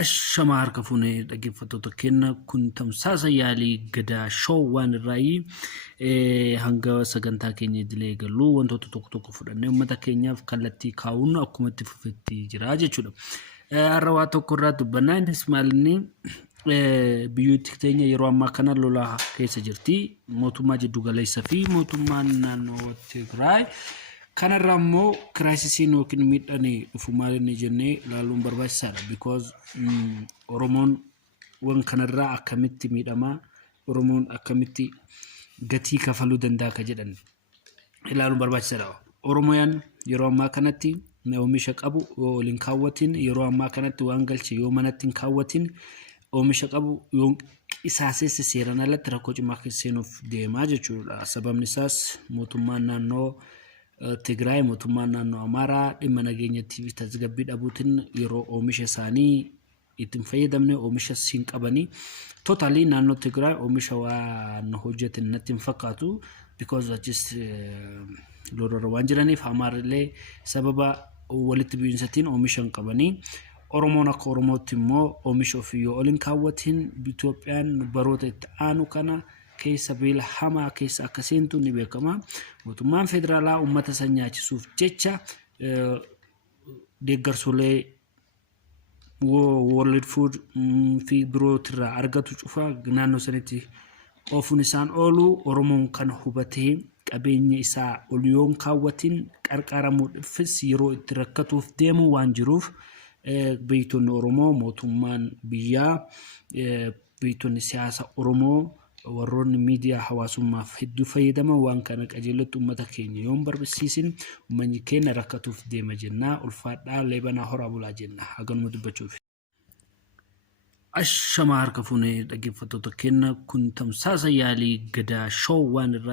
Ashama harka fuunee dhaggeeffattoota keenya kun tamsaasa yaalii gadaa shoowwaan irraa hanga sagantaa keenya idilee galuu wantoota tokko fudhannee uummata keenyaaf kallattii kaa'uun akkuma itti fufetti jira jechuudha. Har'a waa tokko irraa dubbannaa innis maalinni biyyooti keenya yeroo ammaa kana lolaa keessa jirti. Mootummaa jiddu galeessaa fi mootummaan naannoo Tigraay kana rammo crisis yookiin miidhanii dhufumaal inni jennee ilaaluun barbaachisaadha because Oromoon wan kanarraa akkamitti miidhamaa Oromoon akkamitti gatii kafaluu danda'a ka jedhan ilaaluun barbaachisaadha. Oromoyaan yeroo ammaa kanatti oomisha qabu waliin kaawwatiin yeroo ammaa kanatti waan galche yoo manatti hin kaawwatiin oomisha qabu yoo isaaseessa seeraan alatti rakkoo cimaa seenuuf deemaa jechuudha. Sababni isaas mootummaan naannoo Tigraay mootummaan naannoo Amaaraa dhimma nageenyatti tasgabbii dhabuutiin yeroo oomisha isaanii ittiin fayyadamne oomisha siin qabanii totally naannoo Tigraay oomisha waan hojjetan natti hin fakkaatu because just lorora waan jiraniif Amaarallee sababa walitti bu'iinsatiin oomisha hin qabanii Oromoon akka Oromootti immoo oomisha ofii yoo olin kaawwatiin Itoophiyaan baroota itti aanu kana keessa beela hamaa keessa akka seentu ni beekama. Mootummaan federaalaa uummata isaa nyaachisuuf jecha deeggarsolee World Food fi birootirraa argatu cufa naannoo sanitti oofuun isaan oolu Oromoon kan hubatee qabeenya isaa ol yoon kaawwatiin qarqaramuudhaafis yeroo itti rakkatuuf deemu waan jiruuf biyyoonni Oromoo mootummaan biyyaa biyyoonni siyaasa Oromoo warroonni miidiyaa hawaasummaaf hedduu fayyadaman waan kana qajeelatti uummata keenya yoon barbaachisin uummanni keenya rakkatuuf deema jennaa ulfaadhaa leebanaa horaa bulaa jenna haganuma dubbachuuf. Ashama harka fuunee dhaggeeffattoota keenya kun tamsaasa yaalii gadaa shoowwaan irraa